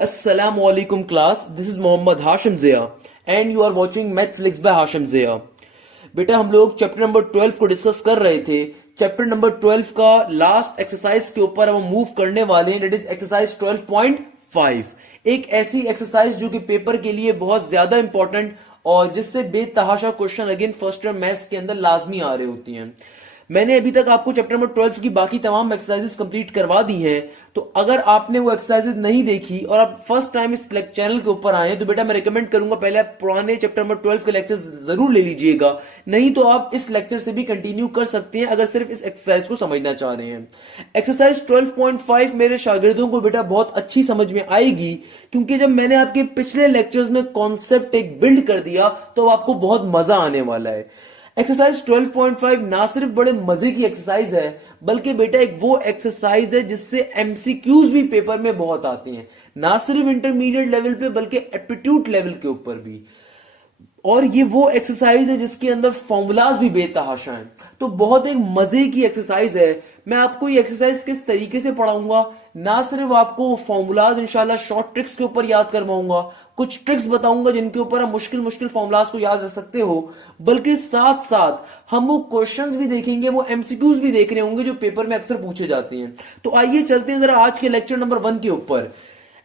Assalamualaikum class, this is Mohammad Hashim Zia and you are watching Mathflix by Hashim Zia। बेटा हम लोग chapter number 12 को discuss कर रहे थे। चैप्टर नंबर 12 का लास्ट एक्सरसाइज के ऊपर हम मूव करने वाले हैं, दैट इज एक्सरसाइज 12.5। एक ऐसी एक्सरसाइज जो कि पेपर के लिए बहुत ज्यादा इंपॉर्टेंट और जिससे बेतहाशा question again first term maths के अंदर लाजमी आ रहे होती हैं। मैंने अभी तक आपको चैप्टर नंबर 12 की बाकी तमाम एक्सरसाइजेस कंप्लीट करवा दी हैं, तो अगर आपने वो एक्सरसाइजेस नहीं देखी और आप फर्स्ट टाइम इस चैनल के ऊपर आए तो बेटा मैं रिकमेंड करूंगा पहले आप पुराने चैप्टर नंबर 12 के लेक्चर्स जरूर ले लीजिएगा, नहीं तो आप इस लेक्चर से भी कंटिन्यू कर सकते हैं अगर सिर्फ इस एक्सरसाइज को समझना चाह रहे हैं। एक्सरसाइज 12.5 मेरे शागिर्दों को बेटा बहुत अच्छी समझ में आएगी, क्योंकि जब मैंने आपके पिछले लेक्चर्स में कॉन्सेप्ट एक बिल्ड कर दिया तो आपको बहुत मजा आने वाला है। एक्सरसाइज 12.5 ना सिर्फ बड़े मजे की एक्सरसाइज है, बल्कि बेटा एक वो एक्सरसाइज है जिससे एमसीक्यूज भी पेपर में बहुत आते हैं, ना सिर्फ इंटरमीडिएट लेवल पे बल्कि एप्टीट्यूड लेवल के ऊपर भी। और ये वो एक्सरसाइज है जिसके अंदर फॉर्मूलाज भी बेतहाशा हैं, तो बहुत एक मजे की एक्सरसाइज है। मैं आपको ये एक्सरसाइज किस तरीके से पढ़ाऊंगा, ना सिर्फ आपको फॉर्मूलाज इंशाल्लाह शॉर्ट ट्रिक्स के ऊपर याद करवाऊंगा, कुछ ट्रिक्स बताऊंगा जिनके ऊपर आप मुश्किल मुश्किल फॉर्मूलाज को याद रख सकते हो, बल्कि साथ साथ हम वो क्वेश्चंस भी देखेंगे, वो एमसीक्यूज भी देख रहे होंगे जो पेपर में अक्सर पूछे जाते हैं। तो आइए चलते हैं जरा आज के लेक्चर नंबर 1 के ऊपर।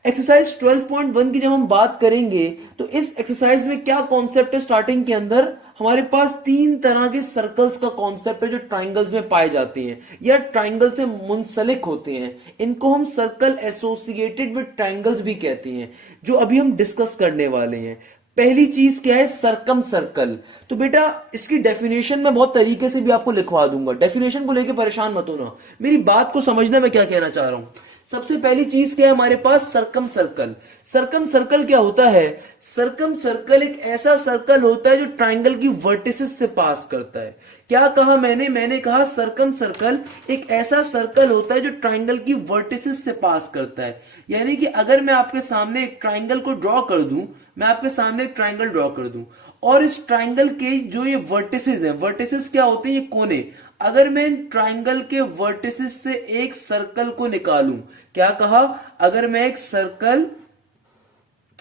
एक्सरसाइज 12.1 की जब हम बात करेंगे तो इस एक्सरसाइज में क्या कॉन्सेप्ट है, स्टार्टिंग के अंदर हमारे पास 3 तरह के सर्कल्स का कॉन्सेप्ट है जो ट्राइंगल्स में पाए जाते हैं या ट्राइंगल से मुंसलिक होते हैं। इनको हम सर्कल एसोसिएटेड विद ट्राइंगल्स भी कहते हैं, जो अभी हम डिस्कस करने वाले हैं। पहली चीज क्या है, सरकम सर्कल। तो बेटा इसकी डेफिनेशन मैं बहुत तरीके से भी आपको लिखवा दूंगा, डेफिनेशन को लेकर परेशान मत होना, मेरी बात को समझना मैं क्या कहना चाह रहा हूं। सबसे पहली चीज क्या है हमारे पास, सरकम सर्कल। सरकम सर्कल क्या होता है, सरकम सर्कल एक ऐसा सर्कल होता है जो ट्राइंगल की वर्टिसेस से पास करता है। क्या कहा मैंने कहा सरकम सर्कल एक ऐसा सर्कल होता है जो ट्राइंगल की वर्टिसेस से पास करता है। यानी कि अगर मैं आपके सामने एक ट्राइंगल को ड्रॉ कर दूं, मैं आपके सामने एक ट्राइंगल ड्रॉ कर दूं और इस ट्राइंगल के जो ये वर्टिसेस है, वर्टिसेस क्या होते हैं, ये कोने। अगर मैं ट्राइंगल के वर्टिसेस से एक सर्कल को निकालूं, क्या कहा,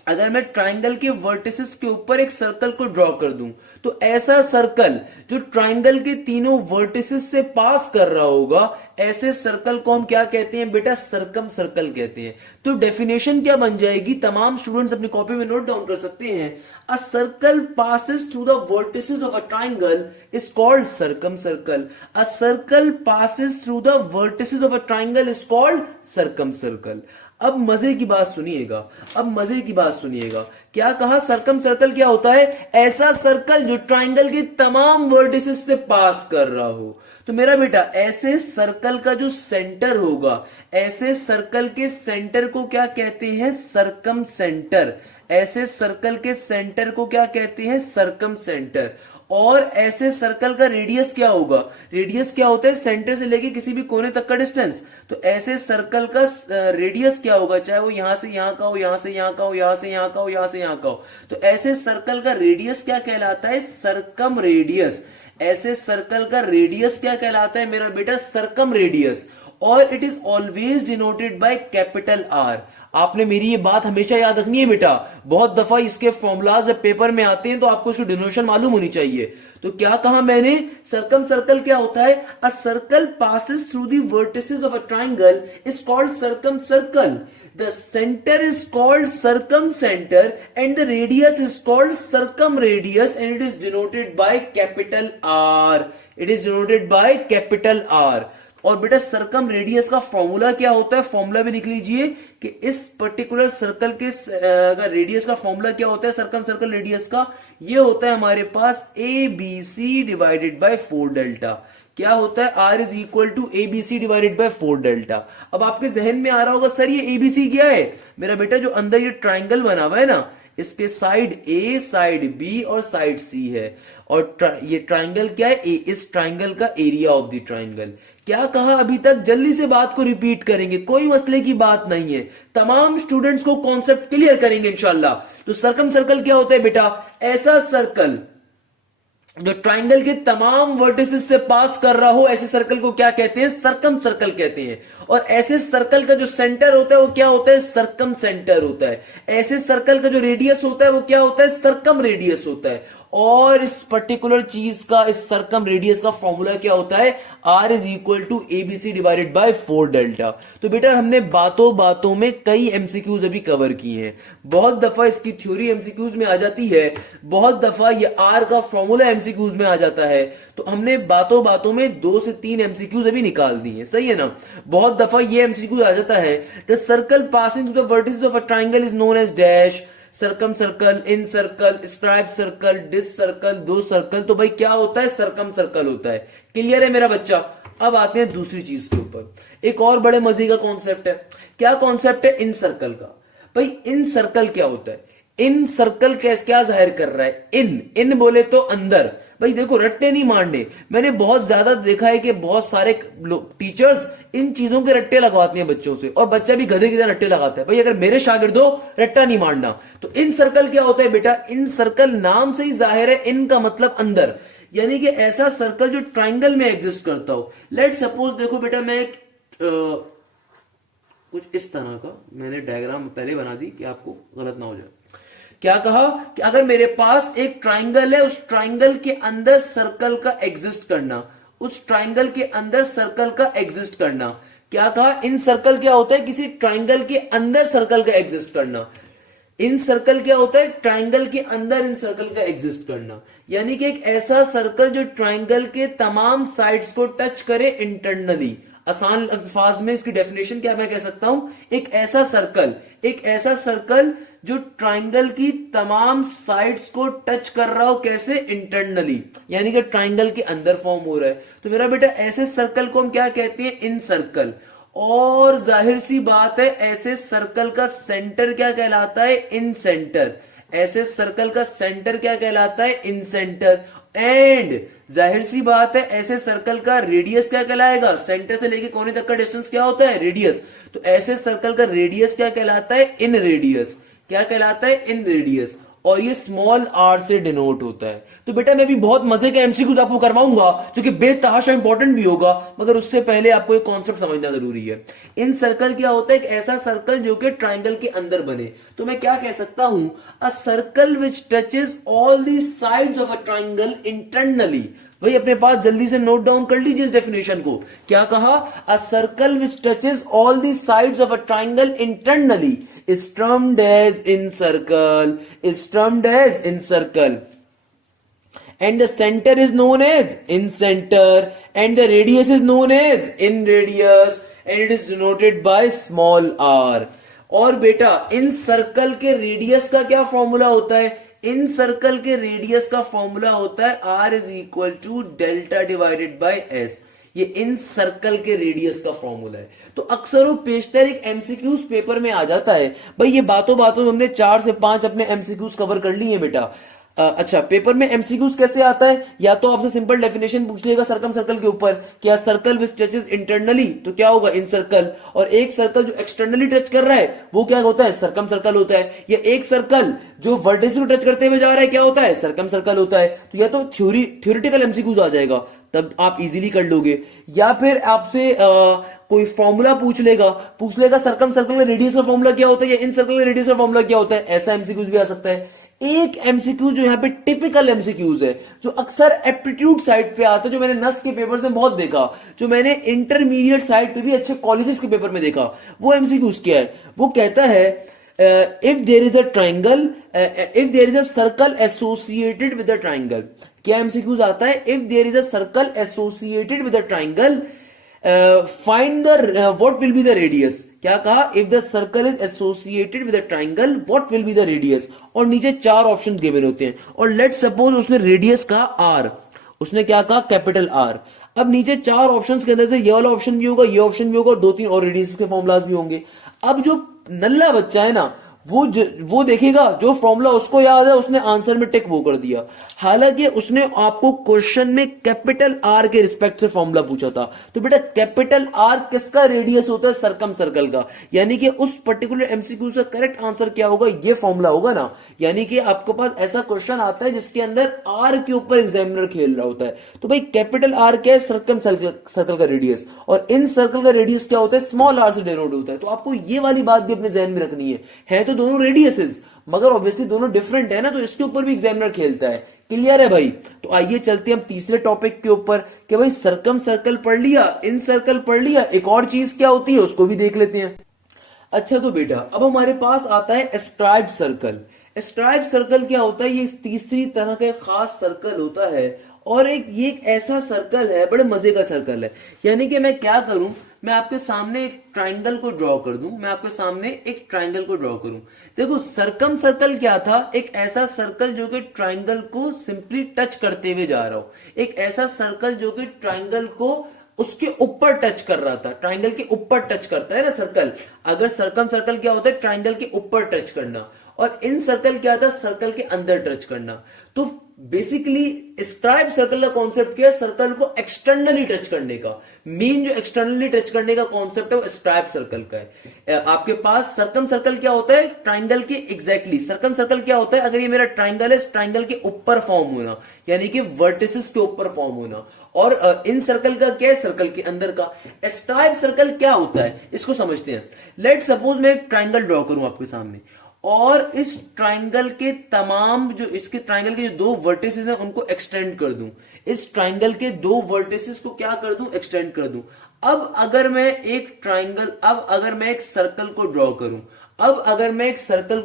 अगर मैं ट्राइंगल के वर्टिसेस के ऊपर एक सर्कल को ड्रॉ कर दूं, तो ऐसा सर्कल जो ट्राइंगल के तीनों वर्टिसेस से पास कर रहा होगा, ऐसे सर्कल को हम क्या कहते हैं बेटा, सरकम सर्कल कहते हैं। तो डेफिनेशन क्या बन जाएगी, तमाम स्टूडेंट्स अपनी कॉपी में नोट डाउन कर सकते हैं। A circle passes through the vertices of a triangle is called circumcircle. A circle passes through the vertices of a triangle is called circumcircle. अब मजे की बात सुनिएगा, क्या कहा, सरकम सर्कल क्या होता है, ऐसा सर्कल जो ट्राइंगल के तमाम वर्टिसेस से पास कर रहा हो। तो मेरा बेटा ऐसे सर्कल का जो सेंटर होगा, ऐसे सर्कल के सेंटर को क्या कहते हैं, सरकम सेंटर। ऐसे सर्कल के सेंटर को क्या कहते हैं, सरकम सेंटर। और ऐसे सर्कल का रेडियस क्या होगा, रेडियस क्या होता है, सेंटर से लेके किसी भी कोने तक का डिस्टेंस। तो ऐसे सर्कल का रेडियस क्या होगा, चाहे वो यहां से यहां का हो, यहां से यहां का हो, यहां से यहां का हो, यहां से यहां का हो, तो ऐसे सर्कल का रेडियस क्या कहलाता है, सरकम रेडियस। ऐसे सर्कल का रेडियस क्या कहलाता है मेरा बेटा, सरकम रेडियस। और it is always denoted by capital R. आपने मेरी ये बात हमेशा याद रखनी है बेटा, बहुत दफा इसके फॉर्मूलाज जब पेपर में आते हैं तो आपको इसकी डिनोशन मालूम होनी चाहिए। तो क्या कहा मैंने, सरकम सर्कल क्या होता है, a circle passes through the vertices of a triangle is called circumcircle. The center is called circumcenter and the radius is called circumradius and it is denoted by capital R. It is denoted by capital R. और बेटा सरकम radius का formula क्या होता है, formula भी लिख लीजिए कि इस पर्टिकुलर सर्कल के रेडियस का फॉर्मूला क्या होता है, सरकम सर्कल रेडियस का, ये होता है हमारे पास ABC डिवाइडेड बाय 4 डेल्टा। क्या होता है, R is equal to ABC divided by 4 delta. अब आपके जहन में आ रहा होगा सर ये ABC क्या है, मेरा बेटा जो अंदर ये ट्राइंगल बना हुआ है ना, इसके साइड A, साइड B और साइड C है, और ये ट्राइंगल क्या है, इस ट्राइंगल का एरिया ऑफ द ट्राइंगल। क्या कहा अभी तक, जल्दी से बात को रिपीट करेंगे, कोई मसले की बात नहीं है, तमाम स्टूडेंट्स को कॉन्सेप्ट क्लियर करेंगे इंशाल्लाह। तो सरकम सर्कल क्या होता है बेटा, ऐसा सर्कल जो ट्राइंगल के तमाम वर्टिसेस से पास कर रहा हो, ऐसे सर्कल को क्या कहते हैं? सर्कम सर्कल कहते हैं। और ऐसे सर्कल का जो सेंटर होता है वो क्या होता है? सर्कम सेंटर होता है। ऐसे सर्कल का जो रेडियस होता है वो क्या होता है? सर्कम रेडियस होता है। और इस पर्टिकुलर चीज का, इस सर्कम रेडियस का फॉर्मूला क्या होता है? R is equal to ABC divided by 4 delta. तो बेटा हमने बातों बातों में कई एमसीक्यूज अभी कवर किए हैं। बहुत दफा इसकी थ्योरी एमसीक्यूज में आ जाती है, बहुत दफा ये R का फॉर्मूला एमसीक्यूज में आ जाता है। तो हमने बातों बातों में 2 से 3 एमसीक्यूज अभी निकाल दिए, सही है ना? बहुत दफा ये एमसीक्यूज आ जाता है, the circle passing to the vertices of a triangle is known as dash, circumcircle, incircle, stripe circle, this circle, दो सर्कल। तो भाई क्या होता है? सर्कम सर्कल होता है। क्लियर है मेरा बच्चा? अब आते हैं दूसरी चीज के ऊपर। एक और बड़े मजे का कॉन्सेप्ट है। क्या कॉन्सेप्ट है? इन सर्कल का। भाई इन सर्कल क्या होता है? इन सर्कल कैसे क्या जाहिर कर रहा है? इन बोले तो अंदर। भाई देखो, रट्टे नहीं मारने। मैंने बहुत ज्यादा देखा है कि बहुत सारे टीचर्स इन चीजों के रट्टे लगवाते हैं बच्चों से, और बच्चा भी गधे की तरह रट्टे लगाता है। भाई अगर मेरे शागिर्द हो, रट्टा नहीं मारना। तो इन सर्कल क्या होता है बेटा? इन सर्कल नाम से ही जाहिर है, इन का मतलब अंदर, यानी कि ऐसा सर्कल जो ट्राइंगल में एग्जिस्ट करता हो। लेट सपोज देखो बेटा, मैं एक कुछ इस तरह का मैंने डायग्राम पहले बना दी कि आपको गलत ना हो जाए। क्या कहा कि अगर मेरे पास एक ट्राइंगल है, उस ट्राइंगल के अंदर सर्कल का एग्जिस्ट करना, उस ट्राइंगल के अंदर सर्कल का एग्जिस्ट करना। क्या कहा? इन सर्कल क्या होता है? किसी ट्राइंगल के अंदर सर्कल का एग्जिस्ट करना। इन सर्कल क्या होता है? ट्राइंगल के अंदर इन सर्कल का एग्जिस्ट करना, यानी कि एक ऐसा सर्कल जो ट्राइंगल के तमाम साइड्स को टच करे इंटरनली। आसान अल्फाज में इसकी डेफिनेशन क्या मैं कह सकता हूं? एक ऐसा सर्कल जो ट्राइंगल की तमाम साइड्स को टच कर रहा हो। कैसे? इंटरनली, यानी कि ट्राइंगल के अंदर फॉर्म हो रहा है। तो मेरा बेटा ऐसे सर्कल को हम क्या कहते हैं? इन सर्कल। और जाहिर सी बात है, ऐसे सर्कल का सेंटर क्या कहलाता है? इन सेंटर। ऐसे सर्कल का सेंटर क्या कहलाता है? इन सेंटर। एंड जाहिर सी बात है, ऐसे सर्कल का रेडियस क्या कहलाएगा? सेंटर से लेके कोने तक का डिस्टेंस क्या होता है? रेडियस। तो ऐसे सर्कल का रेडियस क्या कहलाता है? इन रेडियस। क्या कहलाता है? इन रेडियस। और ये स्मॉल आर से डिनोट होता है। तो बेटा मैं भी बहुत मजे के एमसीक्यूज आपको करवाऊंगा, जो कि बेतहाशा इंपॉर्टेंट भी होगा, मगर उससे पहले आपको एक कॉन्सेप्ट समझना जरूरी है। इन सर्कल क्या होता है? एक ऐसा सर्कल जो कि ट्राइंगल के अंदर बने। तो मैं क्या कह सकता हूं? अ circle which touches all the sides of a triangle internally. भाई अपने पास जल्दी से नोट डाउन कर लीजिए इस डेफिनेशन को। क्या कहा? अ circle which touches all the sides of a triangle internally is termed as encircle, is termed as encircle, and the center is known as in center, and the radius is known as in radius, and it is denoted by small r. और बेटा इन circle के radius का क्या formula होता है? Incircle के radius का formula होता है r is equal to delta divided by s। ये इन सर्कल के रेडियस का फॉर्मूला है। तो अक्सर वो पेशतर एक एमसीक्यूज पेपर में आ जाता है। भाई ये बातों बातों में हमने 4 से 5 अपने एमसीक्यूज कवर कर लिए बेटा। अच्छा, पेपर में एमसीक्यूज कैसे आता है? या तो आपसे सिंपल डेफिनेशन पूछ लेगा सर्कम सर्कल के ऊपर, क्या सर्कल विच टचेस इंटरनली, तो क्या होगा? इन सर्कल। और एक सर्कल जो एक्सटर्नली टच कर रहा है वो क्या होता है? सर्कम सर्कल होता है। या एक सर्कल जो वर्टिस को टच करते हुए जा रहा है क्या होता है? सर्कम सर्कल होता है। तो या तो थ्योरेटिकल एमसीक्यूज आ जाएगा, तब आप इजीली कर लोगे, या फिर आपसे कोई फॉर्मूला पूछ लेगा सर्कम सर्कल का रेडियस का फॉर्मूला क्या होता है, या इन सर्कल का रेडियस का फॉर्मूला क्या होता है। ऐसा एमसीक्यूज भी आ सकता है। एक एमसीक्यूज जो यहाँ पे टिपिकल एमसीक्यूज है, जो अक्सर एप्टीट्यूड साइड पे आता है, जो मैंने नस के पेपर्स में बहुत देखा, जो मैंने इंटरमीडिएट साइड पे भी अच्छे कॉलेजेस के पेपर में देखा, वो एमसीक्यूज क्या है? वो कहता है if there is a triangle, if there is a circle associated with a triangle. क्या एमसीक्यूज आता है? If there is a circle associated with a triangle, find the what will be the radius. क्या कहा? If the circle is associated with a triangle what will be the radius. और नीचे 4 option given होते हैं, और let suppose उसने radius कहा R, उसने क्या कहा? Capital R. अब नीचे 4 ऑप्शंस के अंदर से ये वाला ऑप्शन भी होगा, ये ऑप्शन भी होगा, 2-3 और रेडियस के फॉर्मुलाज भी होंगे। अब जो नल्ला बच्चा है ना, वो देखेगा जो फॉर्मूला उसको याद है, उसने आंसर में टिक वो कर दिया। हालांकि उसने आपको क्वेश्चन में कैपिटल आर के रिस्पेक्ट से फॉर्मूला पूछा था। तो बेटा कैपिटल आर किसका रेडियस होता है? सर्कम सर्कल का। यानी कि उस पर्टिकुलर एमसीक्यू का करेक्ट आंसर क्या होगा? ये फॉर्मूला होगा ना। यानी कि आपके पास ऐसा क्वेश्चन आता है जिसके अंदर आर के ऊपर एग्जामिनर खेल रहा होता है। तो भाई कैपिटल आर क्या है? सर्कम सर्कल का रेडियस, और इन सर्कल का रेडियस क्या होता है? स्मॉल आर से डिनोट होता है। तो आपको ये वाली बात भी अपने जहन में रखनी है तो दोनों रेडियसेस, मगर ऑब्वियसली दोनों डिफरेंट है ना, तो इसके ऊपर भी एग्जामिनर खेलता है। क्लियर है भाई? तो आइए चलते हैं हम तीसरे टॉपिक के ऊपर कि भाई सर्कम सर्कल पढ़ लिया, इन सर्कल पढ़ लिया, एक और चीज क्या होती है उसको भी देख लेते हैं। अच्छा तो बेटा अब हमारे पास आता है एस्ट्राइब्ड सर्कल। एस्ट्राइब्ड सर्कल क्या होता है? ये तीसरी तरह का खास सर्कल होता है, और ये एक ऐसा सर्कल है, बड़े मजे का सर्कल है। यानी कि मैं क्या करूं, मैं आपके सामने एक ट्राइंगल को ड्रॉ कर दूं, मैं आपके सामने एक ट्राइंगल को ड्रॉ करूं। देखो सर्कम सर्कल क्या था? एक ऐसा सर्कल जो कि ट्राइंगल को सिंपली टच करते हुए जा रहा हो, एक ऐसा सर्कल जो कि ट्राइंगल को उसके ऊपर टच कर रहा था। ट्राइंगल के ऊपर टच करता है ना सर्कल। अगर सर्कम सर्कल क्या होता है? ट्राइंगल के ऊपर टच करना। और इन सर्कल क्या था? सर्कल के अंदर टच करना। तो बेसिकली स्ट्राइप सर्कल का कॉन्सेप्ट क्या है? सर्कल को एक्सटर्नली टच करने का। मेन जो एक्सटर्नली टच करने का कॉन्सेप्ट है वो स्ट्राइप सर्कल का है। आपके पास सर्कम सर्कल क्या होता है? ट्राइंगल के एग्जैक्टली सर्कम सर्कल क्या होता है? अगर ये मेरा ट्राइंगल है, ट्राइंगल के ऊपर फॉर्म होना, यानी कि वर्टिसेस के ऊपर फॉर्म होना। और इन सर्कल का क्या है? सर्कल के अंदर का। स्ट्राइप सर्कल क्या होता है इसको समझते हैं। लेट सपोज मैं एक ट्राइंगल ड्रॉ करूं आपके सामने, और इस ट्राइंगल के तमाम जो इसके ट्राइंगल के जो दो वर्टिसेस हैं उनको एक्सटेंड कर दूं। इस ट्राइंगल के दो वर्टिसेस को क्या कर दूं? एक्सटेंड कर दूं। अब अगर मैं एक सर्कल को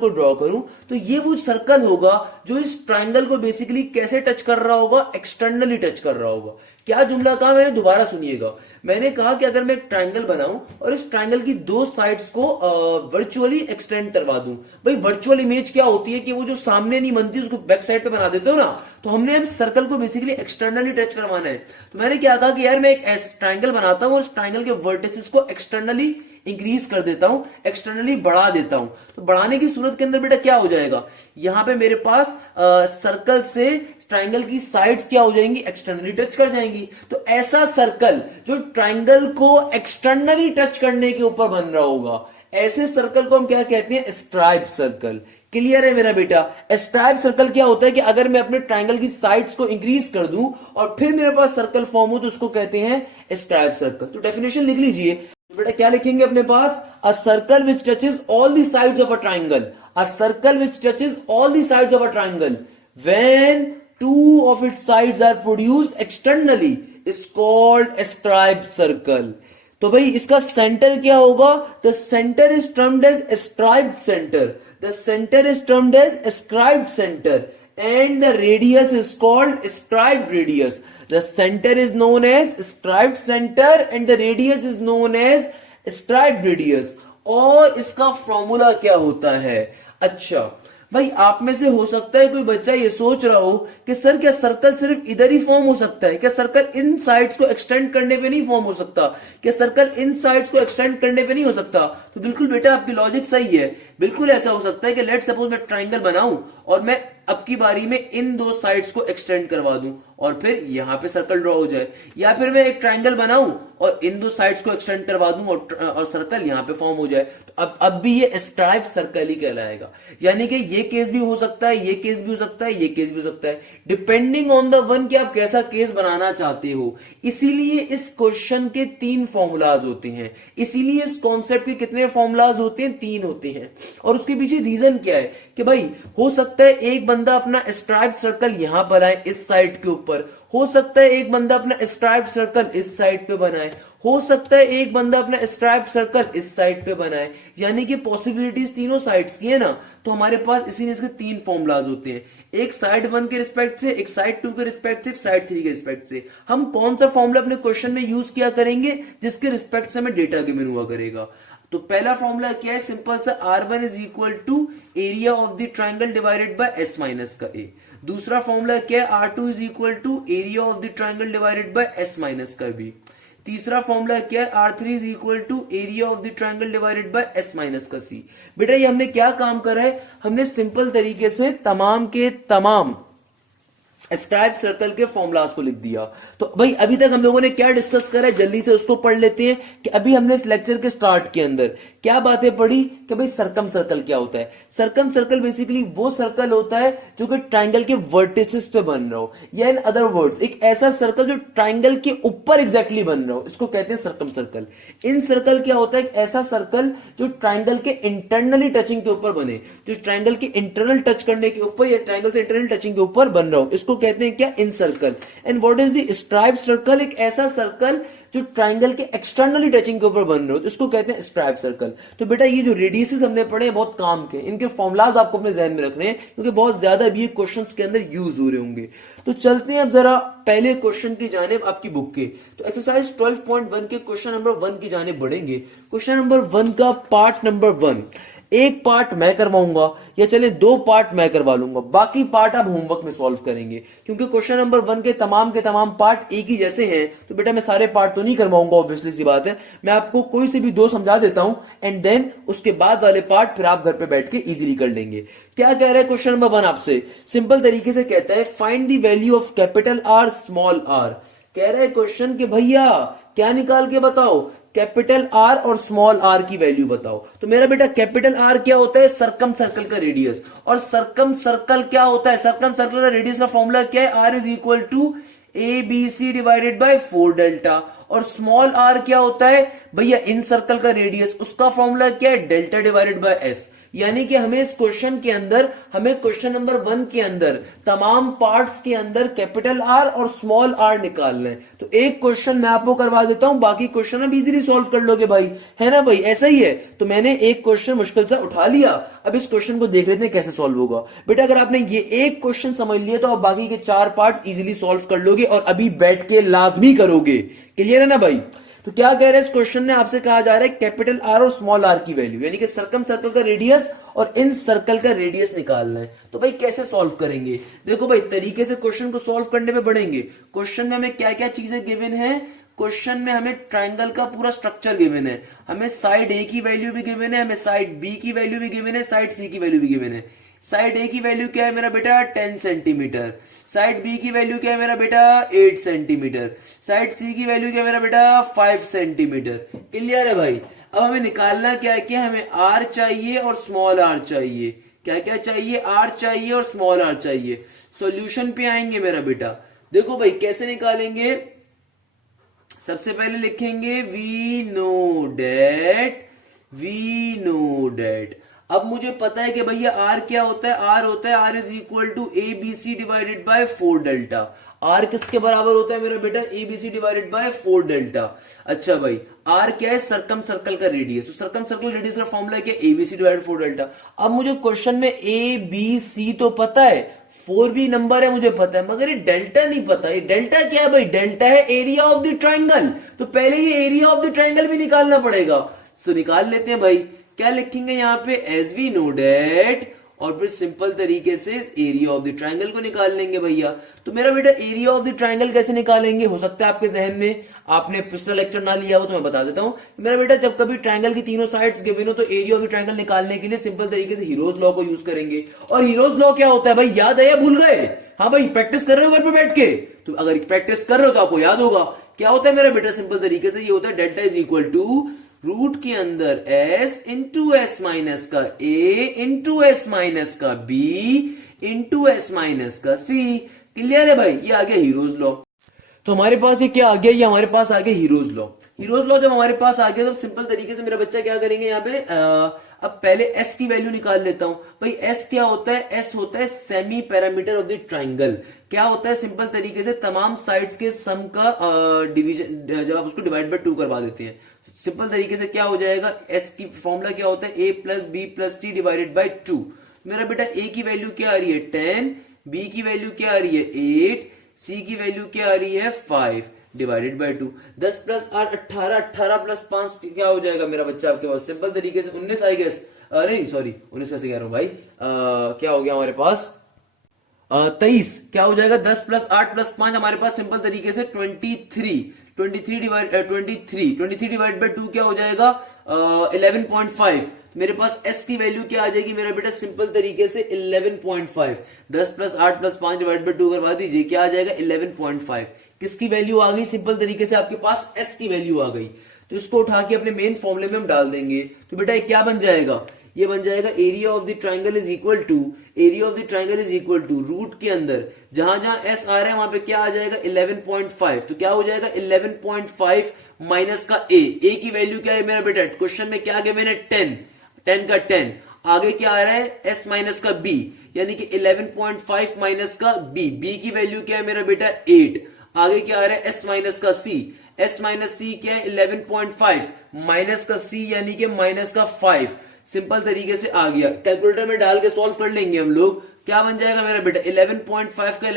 ड्रॉ करूं, तो ये वो सर्कल होगा जो इस ट्राइंगल को बेसिकली कैसे टच कर रहा होगा? एक्सटर्नली टच कर रहा होगा। क्या जुमला कहा मैंने? दोबारा सुनिएगा। मैंने कहा कि अगर मैं एक ट्राइंगल बनाऊं और इस ट्राइंगल की दो साइड्स को वर्चुअली एक्सटेंड करवा दूं। भाई वर्चुअल इमेज क्या होती है कि वो जो सामने नहीं बनती उसको बैक साइड पे बना देते हो ना। तो हमने अब सर्कल को बेसिकली एक्सटर्नली टच करवाना है। तो मैंने क्या कहा कि यार मैं एक ट्राइंगल बनाता हूं और उस ट्राइंगल के वर्टिसेस को एक्सटर्नली इंक्रीज कर देता हूं, एक्सटर्नली बढ़ा देता हूं। तो बढ़ाने की सूरत के अंदर बेटा क्या हो जाएगा? यहां पे मेरे पास सर्कल से ट्राइंगल की साइड्स क्या हो जाएंगी? एक्सटर्नली टच कर जाएंगी। तो ऐसा सर्कल जो ट्राइंगल को एक्सटर्नली टच करने के ऊपर बन रहा होगा, ऐसे सर्कल को हम क्या कहते हैं? Stripe circle. क्लियर है मेरा बेटा? स्ट्राइप सर्कल क्या होता है कि अगर मैं अपने ट्राइंगल की साइड्स को इंक्रीज कर दूं और फिर मेरे पास सर्कल फॉर्म हो तो उसको कहते हैं स्ट्राइप सर्कल। तो डेफिनेशन लिख लीजिए बेटा। क्या लिखेंगे अपने पास? A circle which touches all the sides of a triangle, a circle which touches all the sides of a triangle when two of its sides are produced externally is called a striped circle। तो भाई इसका centre क्या होगा? The center is termed as striped center, the center is termed as striped center, and the radius is called striped radius। The center is known as striped center and the radius is known as striped radius। और इसका formula क्या होता है? अच्छा भाई आप में से हो सकता है कोई बच्चा ये सोच रहा हो कि सर क्या सर्कल सिर्फ इधर ही फॉर्म हो सकता है? क्या सर्कल इन साइड्स को एक्सटेंड करने पे नहीं फॉर्म हो सकता? क्या सर्कल इन साइड्स को एक्सटेंड करने पे नहीं हो सकता? तो बिल्कुल बेटा आपकी लॉजिक सही है। बिल्कुल ऐसा हो सकता है कि लेट सपोज मैं ट्राइंगल बनाऊं और मैं अब की बारी में इन दो साइड्स को एक्सटेंड करवा दूं और फिर यहां पे सर्कल ड्रॉ हो जाए, या फिर मैं एक ट्राइंगल बनाऊं और इन दो साइड्स को एक्सटेंड करवा दूं और सर्कल यहां पे फॉर्म हो जाए। तो अब भी ये स्ट्राइप सर्कल ही कहलाएगा। यानी कि ये केस भी हो सकता है, ये केस भी हो सकता है, ये केस भी हो सकता है, डिपेंडिंग ऑन द वन कि आप कैसा केस बनाना चाहते हो। इसीलिए इस क्वेश्चन के 3 फॉर्मूलाज होते हैं। इसीलिए इस कॉन्सेप्ट के कितने फॉर्मूलाज होते हैं? 3 होते हैं। और उसके पीछे रीजन क्या है कि भाई हो सकता है एक बंदा अपना स्ट्राइप सर्कल यहां बनाए इस साइड के ऊपर, हो सकता है एक बंदा अपना स्ट्राइप सर्कल इस साइड पे बनाए, हो सकता है एक बंदा अपना स्ट्राइप सर्कल इस साइड पे बनाए। यानी कि पॉसिबिलिटीज तीनों साइड्स की है ना। तो हमारे पास इसीलिए इसके 3 फॉर्मूलाज होते हैं, एक साइड 1 के रिस्पेक्ट से, एक साइड 2 के रिस्पेक्ट से, एक साइड 3 के रिस्पेक्ट से। हम कौन सा फॉर्मूला अपने क्वेश्चन में यूज किया करेंगे जिसके रिस्पेक्ट से हमें डेटा गिवन हुआ करेगा। तो पहला फॉर्मूला क्या है? सिंपल सा, R1 is equal to area of the triangle divided by S minus का A। दूसरा फॉर्मूला क्या है? R2 is equal to area of the triangle divided by S minus का B। तीसरा फॉर्मूला क्या है, R3 is equal to area of the triangle divided by S minus का C। बेटा ये हमने क्या काम करा है, हमने सिंपल तरीके से तमाम के तमाम स्ट्राइप सर्कल के फॉर्मूलाज को लिख दिया। तो भाई अभी तक हम लोगों ने क्या डिस्कस करा है, जल्दी से उसको पढ़ लेते हैं कि अभी हमने इस लेक्चर के स्टार्ट के अंदर क्या बातें पढ़ी कि भाई सर्कम सर्कल क्या होता है। सर्कम सर्कल बेसिकली वो सर्कल होता है जो कि ट्राइंगल के वर्टिसेस पे बन रहा हो, या इन अदर वर्ड्स एक ऐसा सर्कल जो ट्राइंगल के ऊपर एग्जैक्टली बन रहा हो, इसको कहते हैं सर्कम सर्कल। इन सर्कल क्या होता है, एक ऐसा सर्कल जो ट्राइंगल के इंटरनली टचिंग के ऊपर बने, जो ट्राइंगल के इंटरनल टच करने के ऊपर या ट्राइंगल से इंटरनल टचिंग के ऊपर बन रहा हो, इसको कहते हैं क्या, incircle. And what is the stripe circle, एक ऐसा सर्कल जो ट्राइंगल के एक्सटर्नली टचिंग के ऊपर बन रहे हो, इसको कहते हैं स्ट्राइप सर्कल। तो बेटा ये जो रेडियसेस हमने पढ़े हैं बहुत काम के, इनके फॉर्मुलाज आपको अपने जहन में रखने हैं क्योंकि बहुत ज्यादा भी ये क्वेश्चंस के अंदर यूज हो रहे होंगे। तो चलते हैं अब जरा पहले क्वेश्चन की जानिब आपकी बुक के। तो एक्सरसाइज 12.1 के क्वेश्चन नंबर 1 की जानिब बढ़ेंगे। क्वेश्चन नंबर 1 का पार्ट नंबर 1, एक पार्ट मैं करवाऊंगा या चले 2 पार्ट मैं करवा लूंगा, बाकी पार्ट आप होमवर्क में सॉल्व करेंगे क्योंकि क्वेश्चन नंबर 1 के तमाम पार्ट एक ही जैसे हैं। तो बेटा मैं सारे पार्ट तो नहीं करवाऊंगा, ऑब्वियसली सी बात है, मैं आपको कोई से भी 2 समझा देता हूं एंड देन उसके बाद वाले पार्ट फिर आप घर पे बैठ के इजीली कर लेंगे। क्या कह रहा है क्वेश्चन नंबर 1 आपसे, सिंपल तरीके से कहता है find the value of capital R small r. कह रहा है क्वेश्चन कि भैया क्या निकाल के बताओ, कैपिटल आर और स्मॉल आर की वैल्यू बताओ। तो मेरा बेटा कैपिटल आर क्या होता है, सर्कम सर्कल का रेडियस, और सर्कम सर्कल क्या होता है, सर्कम सर्कल का रेडियस का फॉर्मूला क्या है, R is equal to A B C divided by 4 delta. और स्मॉल आर क्या होता है भैया, इन सर्कल का रेडियस, उसका फॉर्मूला क्या है, डेल्टा डिवाइडेड बाय एस। यानी कि हमें इस क्वेश्चन के अंदर, हमें क्वेश्चन नंबर 1 के अंदर तमाम पार्ट्स के अंदर कैपिटल आर और स्मॉल आर निकालना है। तो एक क्वेश्चन मैं आपको करवा देता हूं, बाकी क्वेश्चन आप इजीली सॉल्व कर लोगे भाई, है ना भाई, ऐसा ही है। तो मैंने एक क्वेश्चन मुश्किल से उठा लिया, अब इस क्वेश्चन को देख लेते हैं कैसे सॉल्व होगा। बेटा अगर आपने ये एक क्वेश्चन समझ लिया तो आप बाकी के 4 पार्ट्स इजीली सॉल्व कर लोगे और अभी बैठ के लाजमी करोगे। क्लियर है ना भाई। तो क्या कह रहे हैं इस क्वेश्चन में, आपसे कहा जा रहा है कैपिटल आर और स्मॉल आर की वैल्यू, यानी कि सर्कम सर्कल का रेडियस और इन सर्कल का रेडियस निकालना है। तो भाई कैसे सॉल्व करेंगे, देखो भाई तरीके से क्वेश्चन को सॉल्व करने में बढ़ेंगे। क्वेश्चन में हमें क्या क्या चीजें गिवन है, क्वेश्चन में हमें ट्राइंगल का पूरा स्ट्रक्चर गिवन है, हमें साइड ए की वैल्यू भी गिवन है, हमें साइड बी की वैल्यू भी गिवन है, साइड सी की वैल्यू भी गिवन है। साइड ए की वैल्यू क्या है मेरा बेटा, 10 सेंटीमीटर। साइड बी की वैल्यू क्या है मेरा बेटा, 8 सेंटीमीटर। साइड सी की वैल्यू क्या है मेरा बेटा, 5 सेंटीमीटर। क्लियर है भाई। अब हमें निकालना क्या है, क्या हमें आर चाहिए और स्मॉल आर चाहिए। क्या क्या चाहिए, आर चाहिए और स्मॉल आर चाहिए। सॉल्यूशन पे आएंगे मेरा बेटा, देखो भाई कैसे निकालेंगे। सबसे पहले लिखेंगे वी नो डेट। अब मुझे पता है कि भैया आर क्या होता है, आर होता है R is equal to A B C divided by 4 delta. R किसके बराबर होता है मेरा बेटा, A B C divided by 4 delta. अच्छा भाई आर क्या है, सर्कम सर्कल का रेडियस, तो सर्कम सर्कल रेडियस का फॉर्मूला क्या है, A B C divided 4 delta. अब मुझे क्वेश्चन में ए बी सी तो पता है, 4 भी नंबर है मुझे पता है, मगर ये डेल्टा नहीं पता। ये डेल्टा क्या है भाई, डेल्टा है एरिया ऑफ द ट्राइंगल, तो पहले ये एरिया ऑफ द ट्राइंगल भी निकालना पड़ेगा। सो निकाल लेते हैं भाई। क्या लिखेंगे यहाँ पे, एज वी नो डेट, और फिर सिंपल तरीके से एरिया ऑफ द ट्राइंगल को निकाल लेंगे भैया। तो मेरा बेटा एरिया ऑफ द ट्राइंगल कैसे निकालेंगे, हो सकता है आपके जहन में आपने पिछला लेक्चर ना लिया हो तो मैं बता देता हूं। मेरा बेटा जब कभी ट्राइंगल की तीनों साइड्स गिवन हो तो एरिया ऑफ द ट्राइंगल निकालने के लिए सिंपल तरीके से हीरोज लॉ को यूज करेंगे। और हीरोज लॉ क्या होता है भाई, याद है या भूल गए? हाँ भाई प्रैक्टिस कर रहे हो घर पे बैठ के, तो अगर प्रैक्टिस कर रहे हो तो आपको याद होगा। क्या होता है मेरा बेटा, सिंपल तरीके से ये होता है delta is equal to root के अंदर s इंटू एस माइनस का a इंटू एस माइनस का b इंटू एस माइनस का c। क्लियर है भाई, ये आ गया हीरोज लॉ। तो हमारे पास ये क्या आ गया, ये हमारे पास आ गया हीरोज लॉ। हीरोज लॉ जब हमारे पास आ गया तो सिंपल तरीके से मेरा बच्चा क्या करेंगे यहाँ पे, अब पहले s की वैल्यू निकाल लेता हूं भाई। s क्या होता है, s होता है semi parameter of the triangle. क्या होता है, सिंपल तरीके से तमाम साइड्स के सम का डिवीजन, जब आप उसको डिवाइड बाय 2 करवा देते हैं, सिंपल तरीके से क्या हो जाएगा, s की फॉर्मूला क्या होता है, a plus b plus c divided by 2। मेरा बेटा a की वैल्यू क्या आ रही है 10, b की वैल्यू क्या आ रही है 8, c की वैल्यू क्या आ रही है 5 डिवाइडेड बाय 2। 10 प्लस 8 18, 18 प्लस 5 क्या हो जाएगा मेरा बच्चा आपके पास, सिंपल तरीके से 19 आई गेस, नहीं सॉरी 19 कैसे कह रहा हूं भाई, क्या हो गया हमारे पास 23। क्या हो जाएगा, 10 प्लस 8 प्लस 5 हमारे पास सिंपल तरीके से 23। 23 डिवाइड बाय 2 क्या हो जाएगा 11.5। मेरे पास s की वैल्यू क्या आ जाएगी मेरा बेटा, सिंपल तरीके से 11.5। 10 प्लस 8 प्लस 5 डिवाइड बाय 2 करवा दीजिए, क्या आ जाएगा 11.5। किसकी वैल्यू आ गई, सिंपल तरीके से आपके पास s की वैल्यू आ गई। तो इसको उठा के अपने मेन फॉर्मूले में हम डाल देंगे। तो बेटा ये क्या बन जाएगा, ये बन जाएगा area of the triangle is equal to, area of the triangle is equal to root के अंदर जहां जहां s आ रहा है वहां पे क्या आ जाएगा 11.5। तो क्या हो जाएगा 11.5 माइनस का a की वैल्यू क्या है मेरा बेटा, क्वेश्चन में क्या गया मैंने 10 का 10, आगे क्या आ रहा है s माइनस का b, यानी कि 11.5 माइनस का b की वैल्यू क्या है मेरा बेटा 8, आगे क्या आ रहा है s माइनस का c, s माइनस c क्या है 11.5 माइनस का c यानी कि माइनस का 5। सिंपल तरीके से आ गया, कैलकुलेटर में डाल के सॉल्व कर लेंगे हम लोग। क्या बन जाएगा मेरा बेटा 11.5 का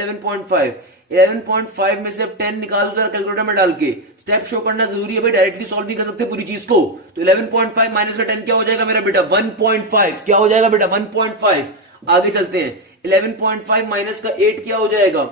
11.5 में से अब 10 निकाल दो जरा कैलकुलेटर में डाल के। स्टेप शो करना जरूरी है भाई, डायरेक्टली सॉल्व नहीं कर सकते पूरी चीज को। तो 11.5 माइनस का 10 क्या हो जाएगा मेरा बेटा 1.5, क्या हो जाएगा बेटा 1.5। आगे चलते हैं, 11.5 माइनस का 8 क्या हो जाएगा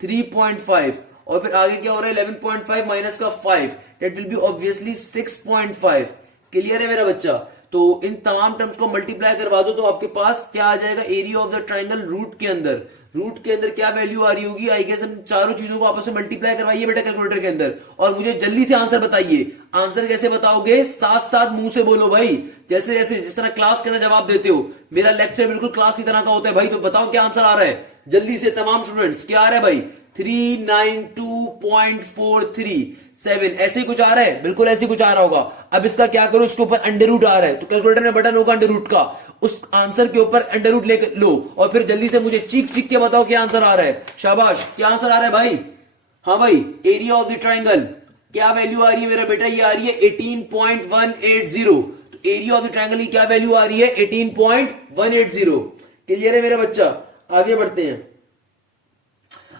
3.5, और फिर आगे क्या हो रहा है 11.5 माइनस का 5, that will be obviously 6.5। Clear है मेरा बच्चा। तो इन तमाम टर्म्स को मल्टीप्लाई करवा दो तो आपके पास क्या आ जाएगा, area of the triangle root के अंदर। रूट के अंदर क्या वैल्यू आ रही होगी, आई गेस हम चारों चीजों को आपस में मल्टीप्लाई करवाइए बेटा कैलकुलेटर के अंदर, और मुझे जल्दी से आंसर बताइए। आंसर कैसे बताओगे, साथ साथ मुंह से बोलो भाई, जैसे जैसे जिस तरह क्लास के अंदर जवाब देते हो। मेरा लेक्चर बिल्कुल क्लास की तरह का होता है भाई। तो बताओ क्या आंसर आ रहा है जल्दी से तमाम स्टूडेंट्स, क्या आ रहा है भाई 392.437, ऐसे ही कुछ आ रहा है, बिल्कुल ऐसे ही कुछ आ रहा होगा। अब इसका क्या करो, इसके ऊपर अंडर रूट आ रहा है तो कैलकुलेटर में बटन होगा अंडर रूट का, उस आंसर के ऊपर अंडर रूट लेकर लो और फिर जल्दी से मुझे चीख चीख के बताओ क्या आंसर आ रहा है। शाबाश, क्या आंसर आ रहा है भाई, हाँ भाई एरिया ऑफ द ट्राइंगल क्या वैल्यू आ रही है मेरा बेटा, ये आ रही है 18.180। तो एरिया ऑफ द ट्राइंगल की क्या वैल्यू आ रही है 18.180। क्लियर है मेरा बच्चा, आगे बढ़ते हैं।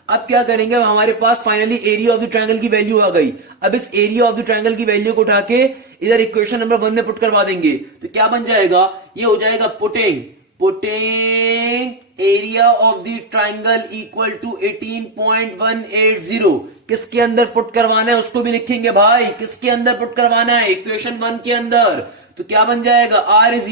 अब क्या करेंगे, अब हमारे पास finally area of the triangle की वैल्यू आ गई। अब इस एरिया ऑफ द ट्रायंगल की वैल्यू को उठा के इधर इक्वेशन नंबर 1 में पुट करवा देंगे। तो क्या बन जाएगा, ये हो जाएगा putting area of the triangle equal to 18.180। किसके अंदर पुट करवाना है उसको भी लिखेंगे भाई, किसके अंदर पुट करवाना है, इक्वेशन 1 के अंदर। तो क्या बन जाएगा, आर इज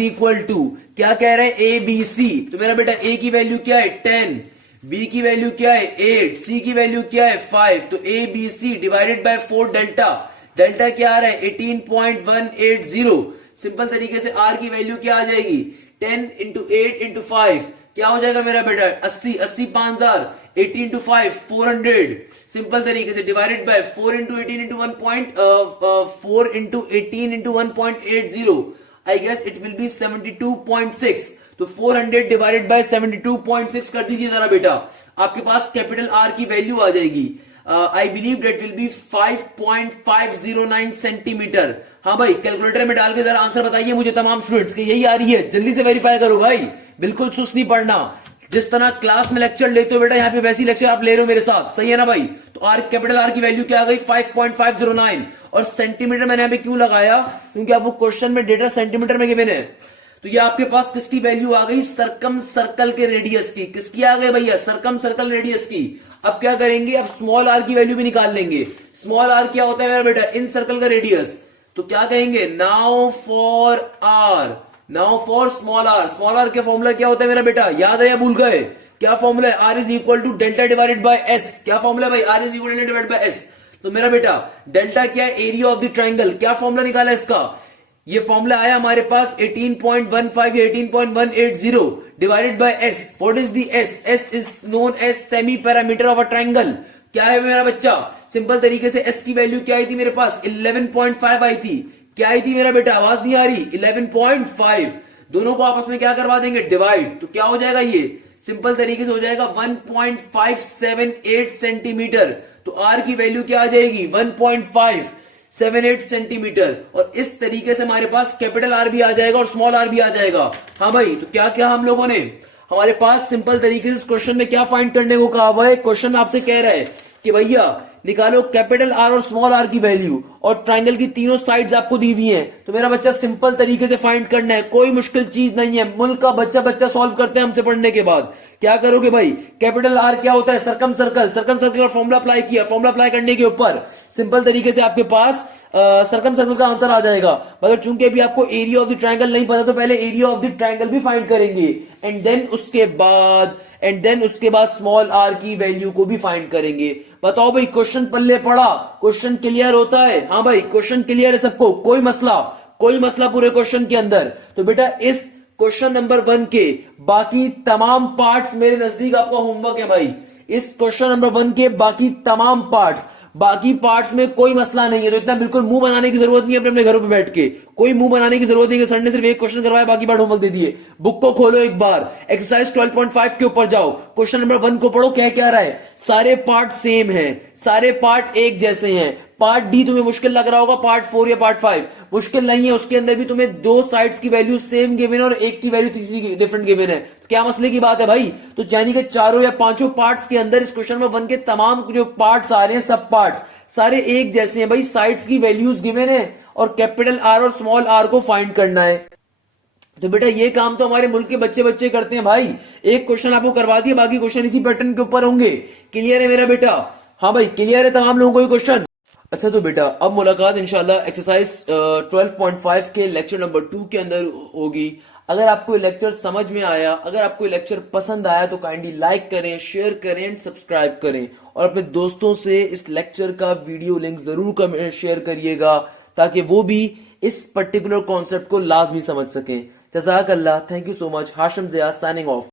इक्वल टू क्या कह रहे हैं ए बी सी। तो मेरा बेटा ए की वैल्यू क्या है 10, बी की वैल्यू क्या है 8, सी की वैल्यू क्या है 5। तो A B C divided by 4 delta, delta क्या आ रहा है 18.180। सिंपल तरीके से आर की वैल्यू क्या आ जाएगी 10 इंटू 8 इंटू 5, क्या हो जाएगा मेरा बेटा 80, 80 5000, 80 इंटू 5 400। सिंपल तरीके से divided by 4 into 18 into 4 into 18 into 1.80, I guess it will be 72.6। तो 400 डिवाइडेड बाय 72.6 कर दीजिए जरा बेटा, आपके पास कैपिटल आर की वैल्यू आ जाएगी। I believe that will be 5.509 centimetre. हाँ भाई कैलकुलेटर में डाल के जरा आंसर बताइए मुझे तमाम स्टूडेंट्स की यही आ रही है, जल्दी से वेरीफाई करो भाई, बिल्कुल सुस्त नहीं पढ़ना। जिस तरह क्लास में लेक्चर लेते हो बेटा यहाँ पे वैसी लेक्चर आप ले रहे हो मेरे साथ, सही है ना भाई। तो आर कैपिटल आर की वैल्यू क्या आ गई 5.509, और सेंटीमीटर मैंने यहाँ पे क्यों लगाया, क्योंकि आपको क्वेश्चन में डेटा सेंटीमीटर में गिवन है। तो ये आपके पास किसकी वैल्यू आ गई, सरकम सर्कल के रेडियस की। किसकी आ गई भैया, सरकम सर्कल रेडियस की। अब क्या करेंगे, अब स्मॉल आर की वैल्यू भी निकाल लेंगे। स्मॉल आर क्या होता है मेरा बेटा, इन सर्कल का रेडियस। तो क्या कहेंगे, now for small r. Small r का फॉर्मूला क्या होता है मेरा बेटा, याद है या भूल गए, क्या फॉर्मूला है, R is equal to delta divided by S. क्या फॉर्मूला भाई, R is equal to delta divided by S. तो मेरा बेटा डेल्टा क्या है, एरिया ऑफ द ट्राइंगल। क्या फॉर्मूला निकाला इसका, ये फॉर्मूला आया हमारे पास 18.15 या 18.180 divided by S. What is the S, S is known as semi parameter of a triangle. क्या है मेरा बच्चा, सिंपल तरीके से एस की वैल्यू क्या आई थी मेरे पास 11.5 आई थी। क्या आई थी मेरा बेटा, आवाज नहीं आ रही, 11.5। दोनों को आपस में क्या करवा देंगे, डिवाइड। तो क्या हो जाएगा, ये सिंपल तरीके से हो जाएगा 1.578 सेंटीमीटर। तो आर की वैल्यू क्या आ जाएगी 1.578 सेंटीमीटर। और इस तरीके से हमारे पास कैपिटल आर भी आ जाएगा और स्मॉल आर भी आ जाएगा। हाँ भाई, तो क्या क्या हम लोगों ने हमारे पास सिंपल तरीके से क्वेश्चन में क्या फाइंड करने को कहा हुआ है। क्वेश्चन आपसे कह रहा है कि भैया निकालो कैपिटल आर और स्मॉल आर की वैल्यू, और ट्राइंगल की तीनों साइड्स आपको दी हुई हैं। तो मेरा बच्चा सिंपल तरीके से फाइंड करना है, कोई मुश्किल चीज नहीं है, मुल्क का बच्चा सॉल्व करते हैं हमसे पढ़ने के बाद। क्या करोगे भाई, कैपिटल आर क्या होता है, सरकम सर्कल, सरकम सर्कल का फॉर्मूला अप्लाई किया, फॉर्मूला अप्लाई करने के ऊपर सिंपल तरीके से आपके पास सरकम सर्कल का आंसर आ जाएगा। मगर चूंकि अभी आपको एरिया ऑफ द ट्रायंगल नहीं पता, तो पहले एरिया ऑफ द ट्रायंगल भी फाइंड करेंगे, एंड देन उसके बाद स्मॉल आर की वैल्यू को भी फाइंड करेंगे। बताओ भाई, क्वेश्चन पल्ले पड़ा, क्वेश्चन क्लियर होता है? हाँ भाई, क्वेश्चन क्लियर है सबको, कोई मसला पूरे क्वेश्चन के अंदर? तो बेटा इस क्वेश्चन नंबर 1 के बाकी तमाम पार्ट्स मेरे नजदीक आपका होमवर्क है भाई। इस क्वेश्चन नंबर 1 के बाकी पार्ट्स में कोई मसला नहीं है, तो इतना बिल्कुल मुंह बनाने की जरूरत नहीं है अपने घरों पे बैठ के, कोई मुंह बनाने की जरूरत नहीं है। सर ने सिर्फ एक क्वेश्चन करवाया, बाकी पार्ट होमवर्क दे दिए। बुक को खोलो एक बार, एक्सरसाइज 12.5 के ऊपर जाओ, क्वेश्चन नंबर 1 को पढ़ो, क्या क्या रहा है। सारे पार्ट सेम हैं, सारे पार्ट एक जैसे हैं। पार्ट डी तुम्हें मुश्किल लग रहा होगा, पार्ट 4 या पार्ट 5 मुश्किल नहीं है, उसके अंदर भी तुम्हें 2 साइड्स की वैल्यू सेम गिवन है और एक की वैल्यू तीसरी डिफरेंट गिवन है। तो क्या मसले की बात है भाई? तो यानी कि चारों या पांचों पार्ट्स के अंदर इस क्वेश्चन में 1 के तमाम जो पार्ट्स आ रहे हैं, सब पार्ट्स सारे एक जैसे हैं भाई, साइड्स की वैल्यूज गिवन है और कैपिटल आर और स्मॉल आर को फाइंड करना है। तो बेटा ये काम तो हमारे मुल्क के बच्चे बच्चे करते हैं भाई। एक क्वेश्चन आपको करवा दिया, बाकी क्वेश्चन इसी पैटर्न के ऊपर होंगे। क्लियर है मेरा बेटा? हाँ भाई, क्लियर है तमाम लोगों को ये क्वेश्चन? अच्छा तो बेटा अब मुलाकात इंशाल्लाह एक्सरसाइज 12.5 के लेक्चर नंबर 2 के अंदर होगी। अगर आपको लेक्चर समझ में आया, अगर आपको लेक्चर पसंद आया, तो काइंडली लाइक करें, शेयर करें एंड सब्सक्राइब करें, और अपने दोस्तों से इस लेक्चर का वीडियो लिंक जरूर शेयर करिएगा, ताकि वो भी इस पर्टिकुलर कॉन्सेप्ट को लाजमी समझ सकें। जज़ाक अल्लाह, thank you so much. Hashim Zia signing of.